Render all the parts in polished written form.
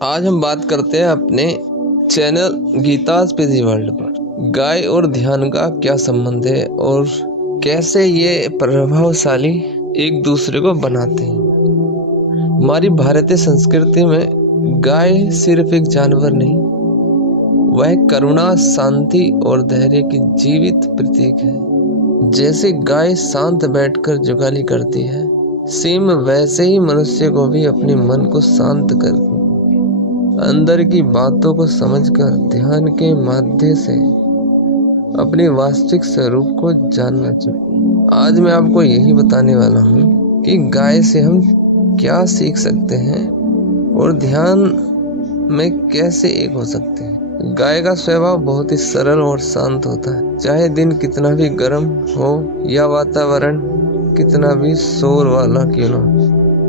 आज हम बात करते हैं अपने चैनल गीतास बिजी वर्ल्ड पर गाय और ध्यान का क्या संबंध है और कैसे ये प्रभावशाली एक दूसरे को बनाते हैं। हमारी भारतीय संस्कृति में गाय सिर्फ एक जानवर नहीं, वह करुणा, शांति और धैर्य की जीवित प्रतीक है। जैसे गाय शांत बैठकर जुगाली करती है, सेम वैसे ही मनुष्य को भी अपने मन को शांत करके अंदर की बातों को समझकर ध्यान के माध्यम से अपने वास्तविक स्वरूप को जानना चाहिए। आज मैं आपको यही बताने वाला हूँ कि गाय से हम क्या सीख सकते हैं और ध्यान में कैसे एक हो सकते हैं। गाय का स्वभाव बहुत ही सरल और शांत होता है। चाहे दिन कितना भी गर्म हो या वातावरण कितना भी शोर वाला क्यों न हो,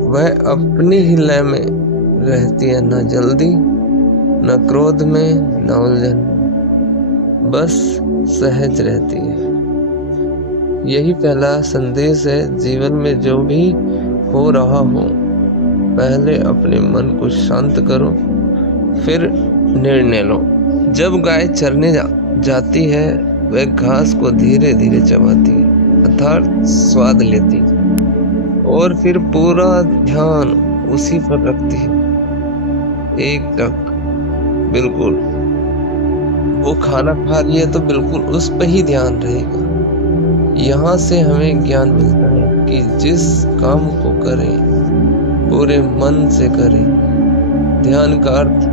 वह अपनी ही लय में रहती है। न जल्दी, न क्रोध में, न उलझन, बस सहज रहती है। यही पहला संदेश है। जीवन में जो भी हो रहा हो, पहले अपने मन को शांत करो, फिर निर्णय लो। जब गाय चरने जाती है, वह घास को धीरे धीरे चबाती है, अर्थात स्वाद लेती है और फिर पूरा ध्यान उसी पर रखती है। एक टक, बिल्कुल वो खाना खा रही है तो बिल्कुल उस पर ही ध्यान रहेगा। यहाँ से हमें ज्ञान मिलता है कि जिस काम को करें पूरे मन से करें। ध्यान का अर्थ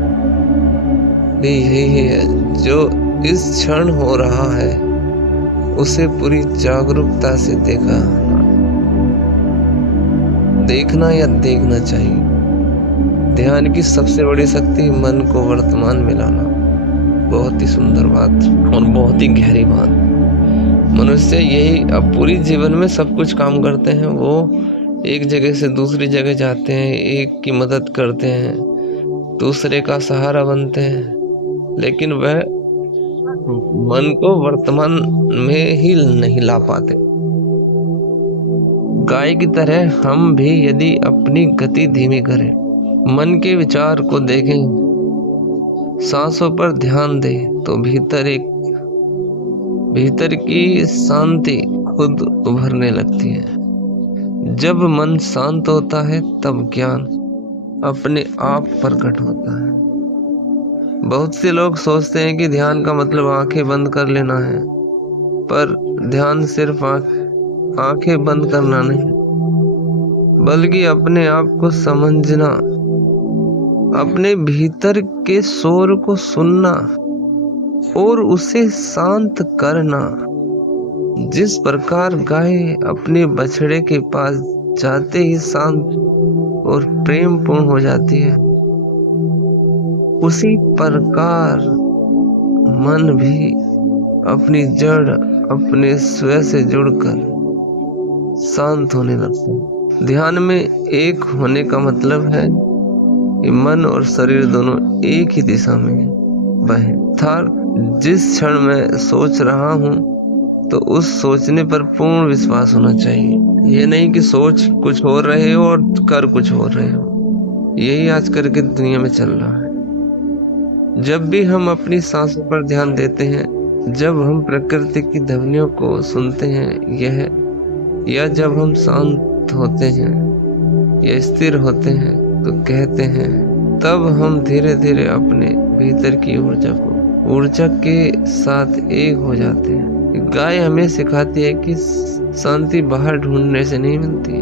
भी यही है, जो इस क्षण हो रहा है उसे पूरी जागरूकता से देखना या देखना चाहिए। ध्यान की सबसे बड़ी शक्ति मन को वर्तमान में लाना। बहुत ही सुंदर बात और बहुत ही गहरी बात। मनुष्य यही अब पूरी जीवन में सब कुछ काम करते हैं। वो एक जगह से दूसरी जगह जाते हैं, एक की मदद करते हैं, दूसरे का सहारा बनते हैं, लेकिन वह मन को वर्तमान में ही नहीं ला पाते। गाय की तरह हम भी यदि अपनी गति धीमी करें, मन के विचार को देखें, सांसों पर ध्यान दें, तो भीतर की शांति खुद उभरने लगती है। जब मन शांत होता है तब ज्ञान अपने आप प्रकट होता है। बहुत से लोग सोचते हैं कि ध्यान का मतलब आंखें बंद कर लेना है, पर ध्यान सिर्फ आंखें बंद करना नहीं, बल्कि अपने आप को समझना, अपने भीतर के शोर को सुनना और उसे शांत करना। जिस प्रकार गाय अपने बछड़े के पास जाते ही शांत और प्रेम पूर्ण हो जाती है, उसी प्रकार मन भी अपनी जड़, अपने स्वयं से जुड़कर शांत होने लगता है। ध्यान में एक होने का मतलब है कि मन और शरीर दोनों एक ही दिशा में बहे। अर्थात जिस क्षण मैं सोच रहा हूँ तो उस सोचने पर पूर्ण विश्वास होना चाहिए। ये नहीं कि सोच कुछ और रहे हो और कर कुछ और रहे हो। यही आजकल की दुनिया में चल रहा है। जब भी हम अपनी सांसों पर ध्यान देते हैं, जब हम प्रकृति की ध्वनियों को सुनते हैं, या जब हम शांत होते हैं या स्थिर होते हैं तो कहते हैं, तब हम धीरे धीरे अपने भीतर की ऊर्जा के साथ एक हो जाते हैं। गाय हमें सिखाती है कि शांति बाहर ढूंढने से नहीं मिलती,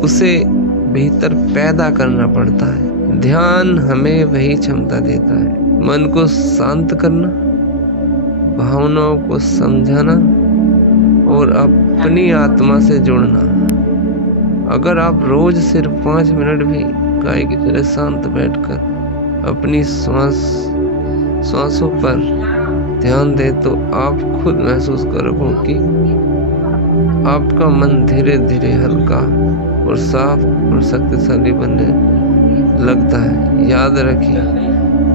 उसे भीतर पैदा करना पड़ता है। ध्यान हमें वही क्षमता देता है, मन को शांत करना, भावनाओं को समझाना और अपनी आत्मा से जुड़ना। अगर आप रोज सिर्फ 5 मिनट भी गाय की तरह शांत बैठकर अपनी सांसों पर ध्यान दे, तो आप खुद महसूस करोगे कि आपका मन धीरे धीरे हल्का और साफ और शक्तिशाली बनने लगता है। याद रखिए,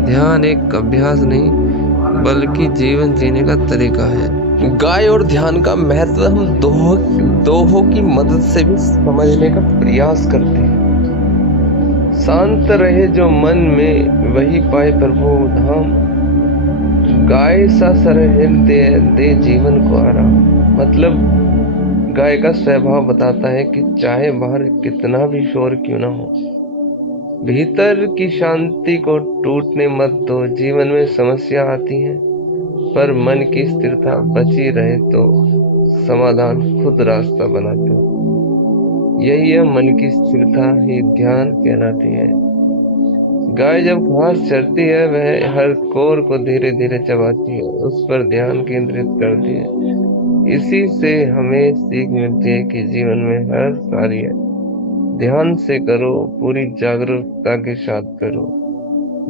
ध्यान एक अभ्यास नहीं बल्कि जीवन जीने का तरीका है। गाय और ध्यान का महत्व हम दोहों की मदद से भी समझने का प्रयास करते हैं। शांत रहे जो मन में वही पाए प्रभु धाम। गाय सा सर हृदय दे जीवन को आराम। मतलब गाय का स्वभाव बताता है कि चाहे बाहर कितना भी शोर क्यों ना हो, भीतर की शांति को टूटने मत दो। जीवन में समस्या आती है पर मन की स्थिरता बची रहे तो समाधान खुद रास्ता बनाते हो। यही है मन की स्थिरता ही ध्यान कहलाती है। गाय जब घास चरती है वह हर कोर को धीरे धीरे चबाती है, उस पर ध्यान केंद्रित करती है। इसी से हमें सीख मिलती है कि जीवन में हर कार्य ध्यान से करो, पूरी जागरूकता के साथ करो।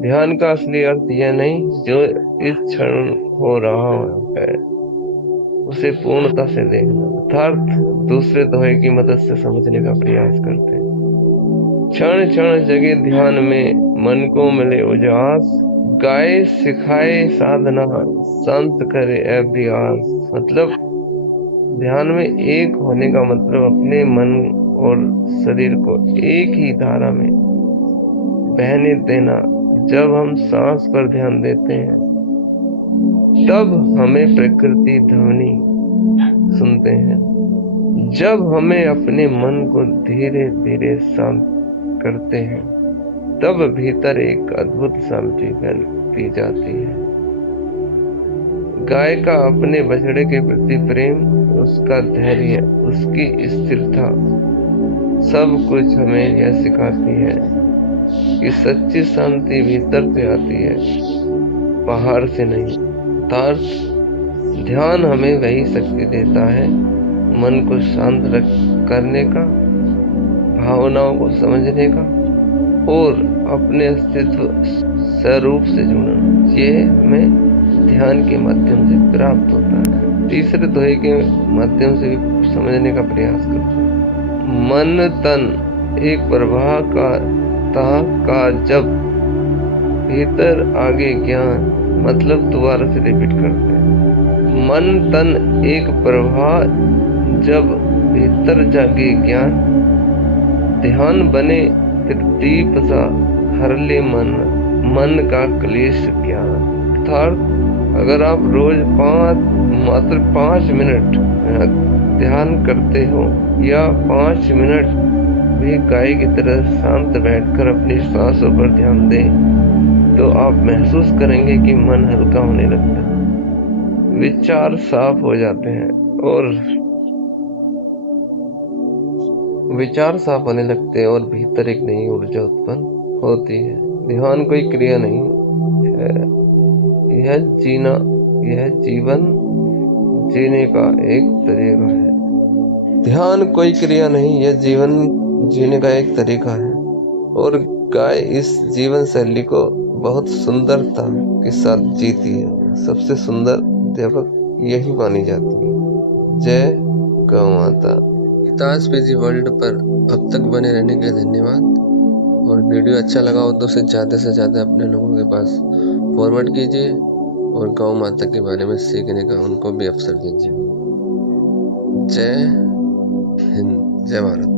ध्यान का असली अर्थ यह नहीं जो इस क्षण हो रहा है उसे पूर्णता से देखना, अर्थात दूसरे दोहे की मदद से समझने का प्रयास करते हैं। क्षण क्षण जगे ध्यान में मन को मिले उजास। गाय सिखाए साधना, संत करे अभ्यास। मतलब ध्यान में एक होने का मतलब अपने मन और शरीर को एक ही धारा में बहने देना। जब हम सांस पर ध्यान देते हैं तब हमें प्रकृति ध्वनि सुनते हैं। जब हमें अपने मन को धीरे धीरे शांत करते हैं तब भीतर एक अद्भुत शांति फैलती जाती है। गाय का अपने बछड़े के प्रति प्रेम, उसका धैर्य, उसकी स्थिरता सब कुछ हमें यह सिखाती है कि सच्ची शांति भीतर से आती है, बाहर से नहीं। अर्थात ध्यान हमें वही शक्ति देता है मन को शांत करने का, भावनाओं को समझने का और अपने अस्तित्व स्वरूप से जुड़ना। ये हमें ध्यान के माध्यम से प्राप्त होता है। तीसरे दोहे के माध्यम से भी समझने का प्रयास करते हैं। मन तन एक प्रवाह का जब भीतर आगे ज्ञान। मतलब दोबारा से रिपीट करते हैं। मन तन एक प्रवाह जब भीतर जागे ज्ञान। ध्यान बने फिर दीप सा हर ले मन का क्लेश ज्ञान। अर्थात अगर आप रोज मात्र 5 मिनट ध्यान करते हो या 5 मिनट भी गाय की तरह शांत बैठकर अपनी सांसों पर ध्यान दें तो आप महसूस करेंगे कि मन हल्का होने लगता है, विचार साफ हो जाते हैं और भीतर एक नई ऊर्जा उत्पन्न होती है। ध्यान कोई क्रिया नहीं है, यह जीवन जीने का एक तरीका है। ध्यान कोई क्रिया नहीं, यह जीवन जीने का एक तरीका है और गाय इस जीवन शैली को बहुत सुंदरता के साथ जीती है। सबसे सुंदर अध्यापक यही मानी जाती है। जय गौ माता। गीतास पीजी वर्ल्ड पर अब तक बने रहने के लिए धन्यवाद। और वीडियो अच्छा लगा हो तो उसे ज़्यादा से ज़्यादा अपने लोगों के पास फॉरवर्ड कीजिए और गौ माता के बारे में सीखने का उनको भी अवसर दीजिए। जय हिंद, जय भारत।